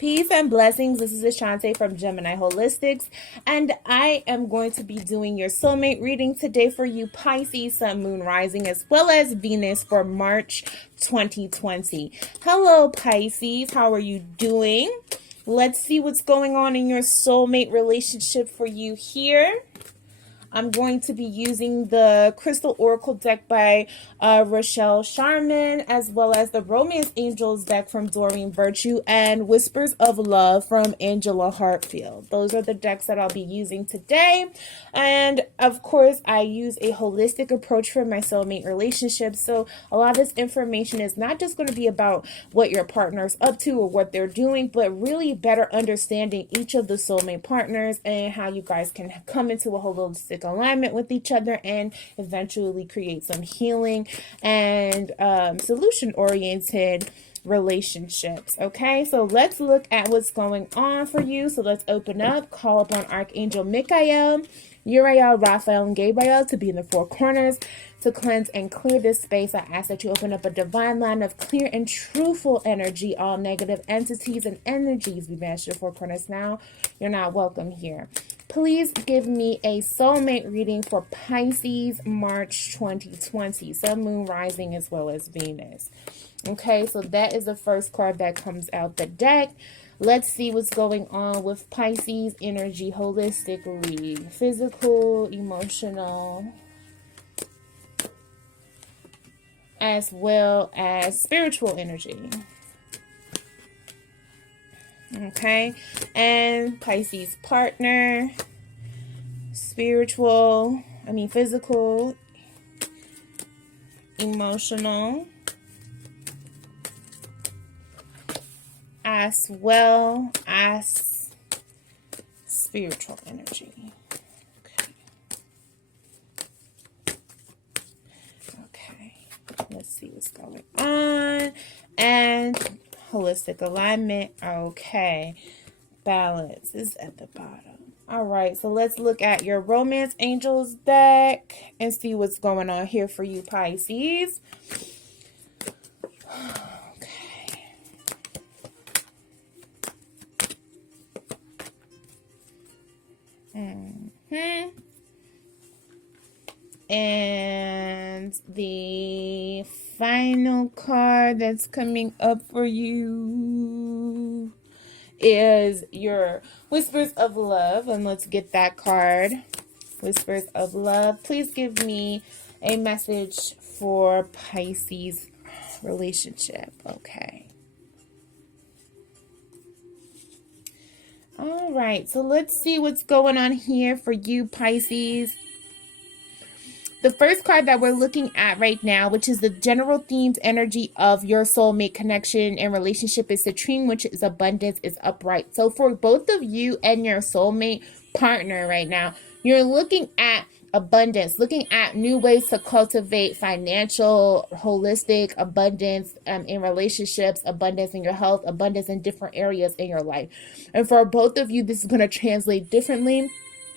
Peace and blessings. This is Ashanté from Gemineye Holistics, and I am going to be doing your soulmate reading today for you Pisces, Sun, Moon, Rising, as well as Venus for March 2020. Hello, Pisces. How are you doing? Let's see what's going on in your soulmate relationship for you here. I'm going to be using the Crystal Oracle deck by Rochelle Sharman, as well as the Romance Angels deck from Doreen Virtue, and Whispers of Love from Angela Hartfield. Those are the decks that I'll be using today. And of course, I use a holistic approach for my soulmate relationships. So a lot of this information is not just going to be about what your partner's up to or what they're doing, but really better understanding each of the soulmate partners and how you guys can come into a holistic alignment with each other and eventually create some healing and solution-oriented relationships. Okay, so let's look at what's going on for you. So let's open up, call upon Archangel Michael, Uriel, Raphael, and Gabriel to be in the four corners to cleanse and clear this space. I ask that you open up a divine line of clear and truthful energy. All negative entities and energies, we banish your four corners now. You're not welcome here. Please give me a soulmate reading for Pisces, March 2020. Sun, Moon, Rising, as well as Venus. Okay, so that is the first card that comes out the deck. Let's see what's going on with Pisces energy holistically. Physical, emotional, as well as spiritual energy. Okay, and Pisces partner, physical, emotional, as well as spiritual energy. Okay, let's see what's going on. And holistic alignment. Okay, balance is at the bottom. All right, so let's look at your Romance Angels deck and see what's going on here for you, Pisces. Okay. And the final card that's coming up for you is your Whispers of Love. And let's get that card. Whispers of Love. Please give me a message for Pisces relationship. Okay. All right. So let's see what's going on here for you, Pisces. The first card that we're looking at right now, which is the general themes energy of your soulmate connection and relationship, is Citrine, which is abundance, is upright. So for both of you and your soulmate partner right now, you're looking at abundance, looking at new ways to cultivate financial, holistic abundance in relationships, abundance in your health, abundance in different areas in your life. And for both of you, this is going to translate differently.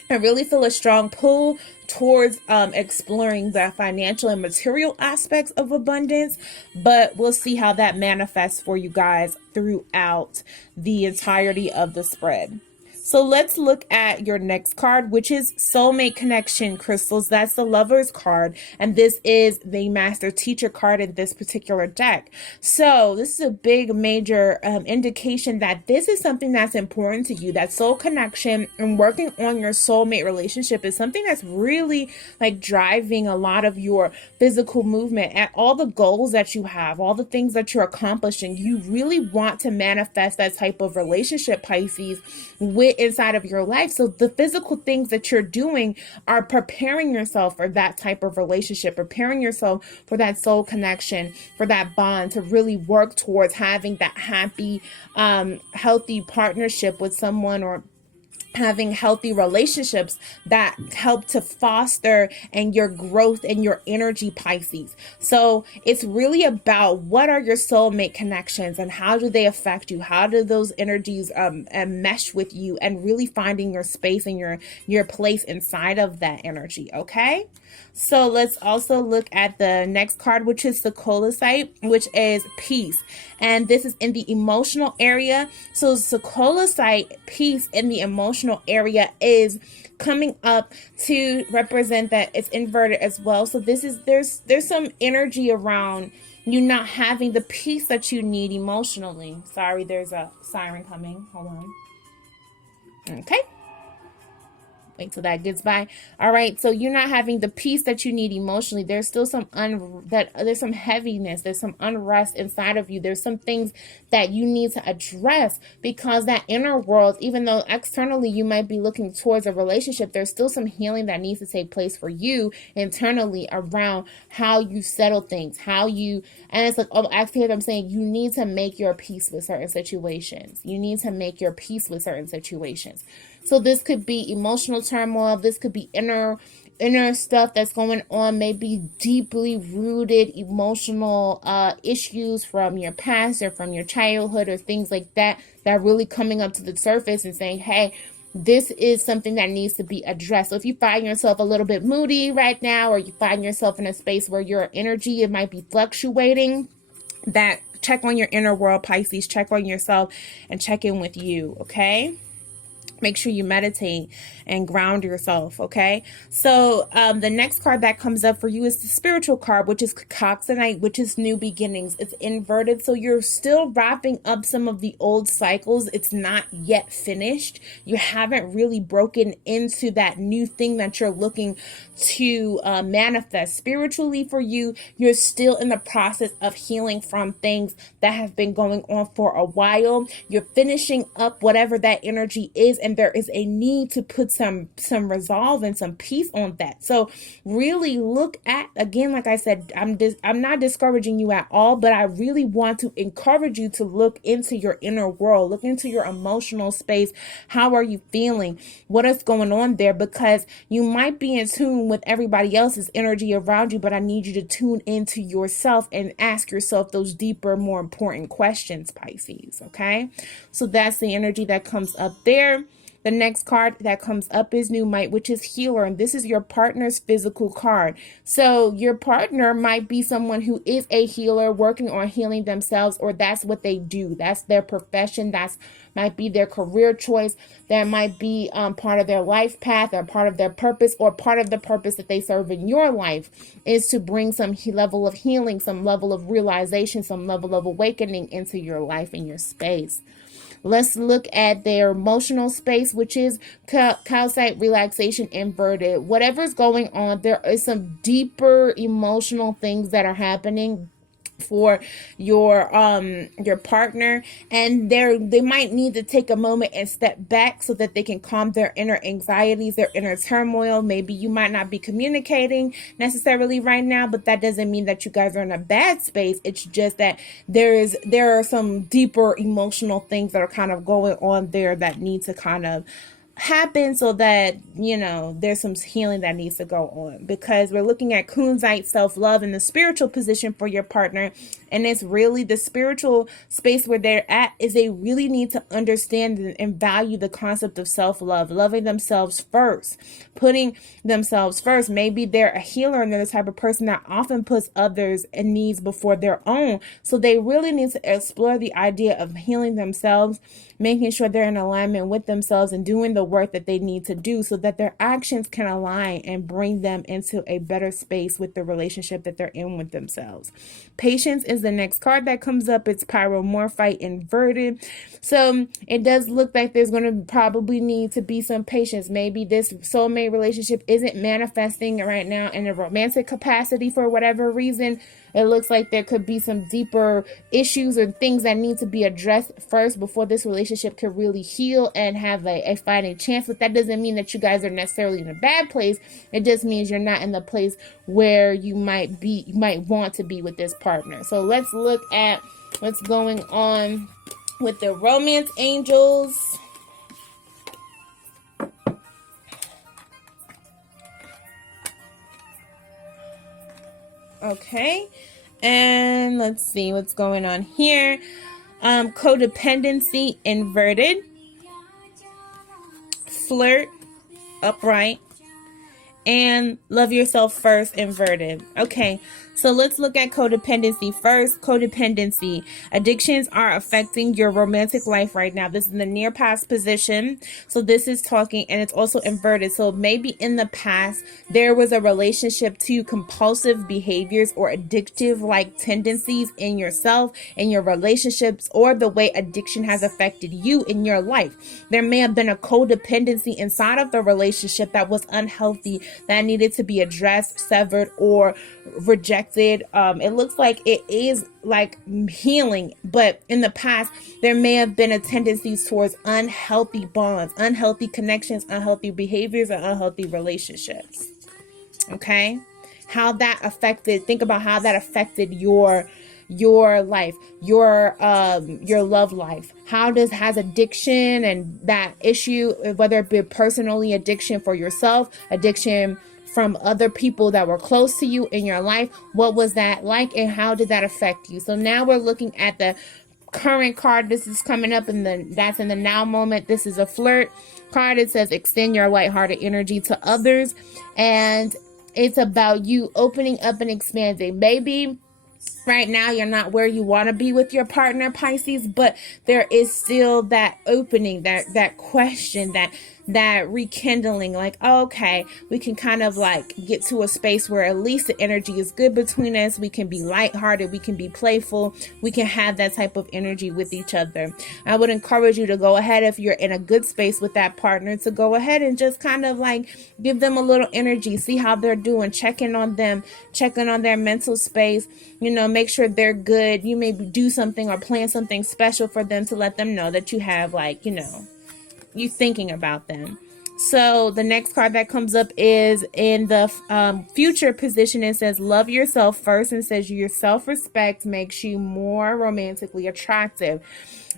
I really feel a strong pull towards exploring the financial and material aspects of abundance, but we'll see how that manifests for you guys throughout the entirety of the spread. So let's look at your next card, which is Soulmate Connection Crystals. That's the Lover's card, and this is the Master Teacher card in this particular deck. So this is a big, major indication that this is something that's important to you. That soul connection and working on your soulmate relationship is something that's really like driving a lot of your physical movement and all the goals that you have, all the things that you're accomplishing. You really want to manifest that type of relationship, Pisces, with inside of your life. So the physical things that you're doing are preparing yourself for that type of relationship, preparing yourself for that soul connection, for that bond, to really work towards having that happy, healthy partnership with someone, or having healthy relationships that help to foster and your growth and your energy, Pisces. So it's really about what are your soulmate connections and how do they affect you? How do those energies mesh with you, and really finding your space and your place inside of that energy, okay? So let's also look at the next card, which is the Colosite, which is peace. And this is in the emotional area. So the Colosite, peace in the emotional area, is coming up to represent that it's inverted as well. So this is, there's some energy around you not having the peace that you need emotionally. Sorry, there's a siren coming. Hold on. Okay. Wait till that gets by. All right, so you're not having the peace that you need emotionally. There's still some there's some heaviness, there's some unrest inside of you. There's some things that you need to address, because that inner world, even though externally you might be looking towards a relationship, there's still some healing that needs to take place for you internally around how you settle things, how you, and it's like, oh, actually I'm saying you need to make your peace with certain situations. You need to make your peace with certain situations. So this could be emotional turmoil. This could be inner stuff that's going on, maybe deeply rooted emotional issues from your past or from your childhood or things like that, that are really coming up to the surface and saying, hey, this is something that needs to be addressed. So if you find yourself a little bit moody right now, or you find yourself in a space where your energy, it might be fluctuating, that check on your inner world, Pisces. Check on yourself and check in with you, okay? Make sure you meditate and ground yourself, okay? So the next card that comes up for you is the spiritual card, which is Coxonite, which is new beginnings. It's inverted, so you're still wrapping up some of the old cycles. It's not yet finished. You haven't really broken into that new thing that you're looking to manifest spiritually for you. You're still in the process of healing from things that have been going on for a while. You're finishing up whatever that energy is, and there is a need to put some resolve and some peace on that. So really look at, again, like I said, I'm not discouraging you at all, but I really want to encourage you to look into your inner world, look into your emotional space. How are you feeling? What is going on there? Because you might be in tune with everybody else's energy around you, but I need you to tune into yourself and ask yourself those deeper, more important questions, Pisces, okay? So that's the energy that comes up there. The next card that comes up is New Might, which is healer, and this is your partner's physical card. So your partner might be someone who is a healer, working on healing themselves, or that's what they do. That's their profession. That's might be their career choice. That might be part of their life path, or part of their purpose, or part of the purpose that they serve in your life is to bring some level of healing, some level of realization, some level of awakening into your life and your space. Let's look at their emotional space, which is calcite, relaxation, inverted. Whatever's going on, there is some deeper emotional things that are happening for your partner, and they might need to take a moment and step back so that they can calm their inner anxieties, their inner turmoil. Maybe you might not be communicating necessarily right now, but that doesn't mean that you guys are in a bad space. It's just that there are some deeper emotional things that are kind of going on there that need to kind of happen, so that, you know, there's some healing that needs to go on, because we're looking at kunzite, self-love, in the spiritual position for your partner. And it's really the spiritual space where they're at is they really need to understand and value the concept of self-love, loving themselves first, putting themselves first. Maybe they're a healer and they're the type of person that often puts others' needs before their own. So they really need to explore the idea of healing themselves, making sure they're in alignment with themselves and doing the work that they need to do so that their actions can align and bring them into a better space with the relationship that they're in with themselves. Patience is the next card that comes up. It's pyromorphite inverted. So it does look like there's going to probably need to be some patience. Maybe this soulmate relationship isn't manifesting right now in a romantic capacity for whatever reason. It looks like there could be some deeper issues or things that need to be addressed first before this relationship could really heal and have a fighting chance. But that doesn't mean that you guys are necessarily in a bad place. It just means you're not in the place where you might want to be with this partner. So let's look at what's going on with the romance angels. Okay. And let's see what's going on here. Codependency inverted. Flirt upright. And love yourself first inverted. Okay, so let's look at codependency first. Codependency. Addictions are affecting your romantic life right now. This is in the near past position. So this is talking, and it's also inverted. So maybe in the past, there was a relationship to compulsive behaviors or addictive like tendencies in yourself, in your relationships, or the way addiction has affected you in your life. There may have been a codependency inside of the relationship that was unhealthy, that needed to be addressed, severed, or rejected. It looks like it is like healing, but in the past, there may have been a tendency towards unhealthy bonds, unhealthy connections, unhealthy behaviors, and unhealthy relationships. Okay? How that affected, think about how that affected your life, your love life. How has addiction and that issue, whether it be personally addiction for yourself, addiction from other people that were close to you in your life, what was that like and how did that affect you? So now we're looking at the current card. This is coming up that's in the now moment. This is a flirt card. It says extend your lighthearted energy to others, and it's about you opening up and expanding. Maybe right now you're not where you want to be with your partner, Pisces, but there is still that opening, that question, that rekindling, like, oh, okay, we can kind of like get to a space where at least the energy is good between us. We can be lighthearted, we can be playful, we can have that type of energy with each other. I would encourage you to go ahead, if you're in a good space with that partner, to go ahead and just kind of like give them a little energy, see how they're doing, check in on them, check in on their mental space, make sure they're good. You maybe do something or plan something special for them to let them know that you have, like, you thinking about them. So the next card that comes up is in the future position. It says love yourself first, and says your self-respect makes you more romantically attractive.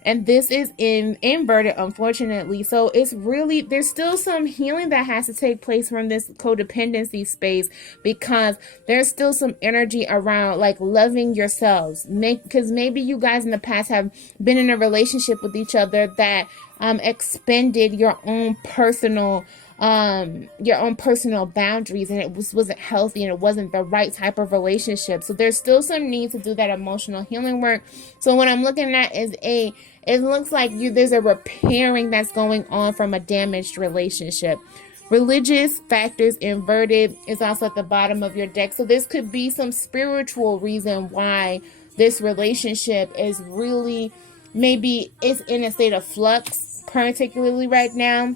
And this is inverted, unfortunately. So it's really, there's still some healing that has to take place from this codependency space, because there's still some energy around like loving yourselves. Because maybe you guys in the past have been in a relationship with each other that expended your own personal boundaries, and it wasn't healthy, and it wasn't the right type of relationship. So there's still some need to do that emotional healing work. So what I'm looking at is it looks like there's a repairing that's going on from a damaged relationship. Religious factors inverted is also at the bottom of your deck. So this could be some spiritual reason why this relationship is really, maybe it's in a state of flux, particularly right now.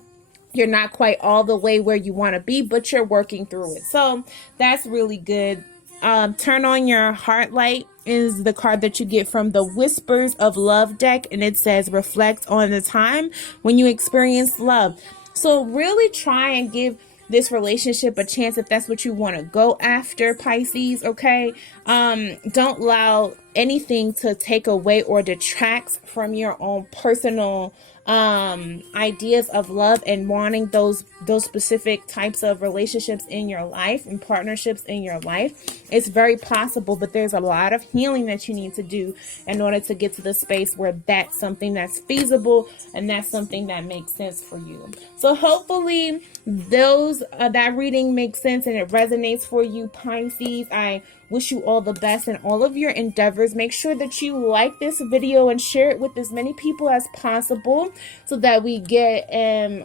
You're not quite all the way where you want to be, but you're working through it. So that's really good. Turn on your heart light is the card that you get from the Whispers of Love deck, and it says reflect on the time when you experienced love. So really try and give this relationship a chance if that's what you want to go after, Pisces. Okay, don't allow anything to take away or detract from your own personal ideas of love and wanting those specific types of relationships in your life and partnerships in your life. It's very possible, but there's a lot of healing that you need to do in order to get to the space where that's something that's feasible and that's something that makes sense for you. So hopefully that reading makes sense and it resonates for you, Pisces. I wish you all the best in all of your endeavors. Make sure that you like this video and share it with as many people as possible so that we get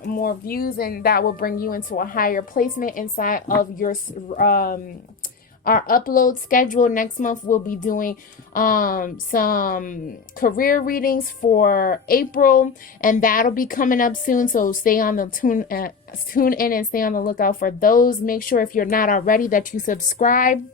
more views, and that will bring you into a higher placement inside of your our upload schedule. Next month we'll be doing some career readings for April, and that'll be coming up soon, so stay on the tune in and stay on the lookout for those. Make sure, if you're not already, that you subscribe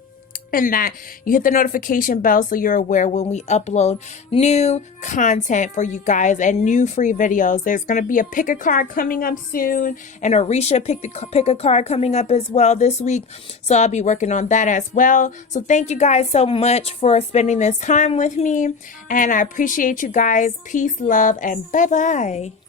and that you hit the notification bell so you're aware when we upload new content for you guys and new free videos. There's going to be a pick a card coming up soon, and Arisha pick a card coming up as well this week, so I'll be working on that as well. So thank you guys so much for spending this time with me, and I appreciate you guys. Peace, love, and bye bye.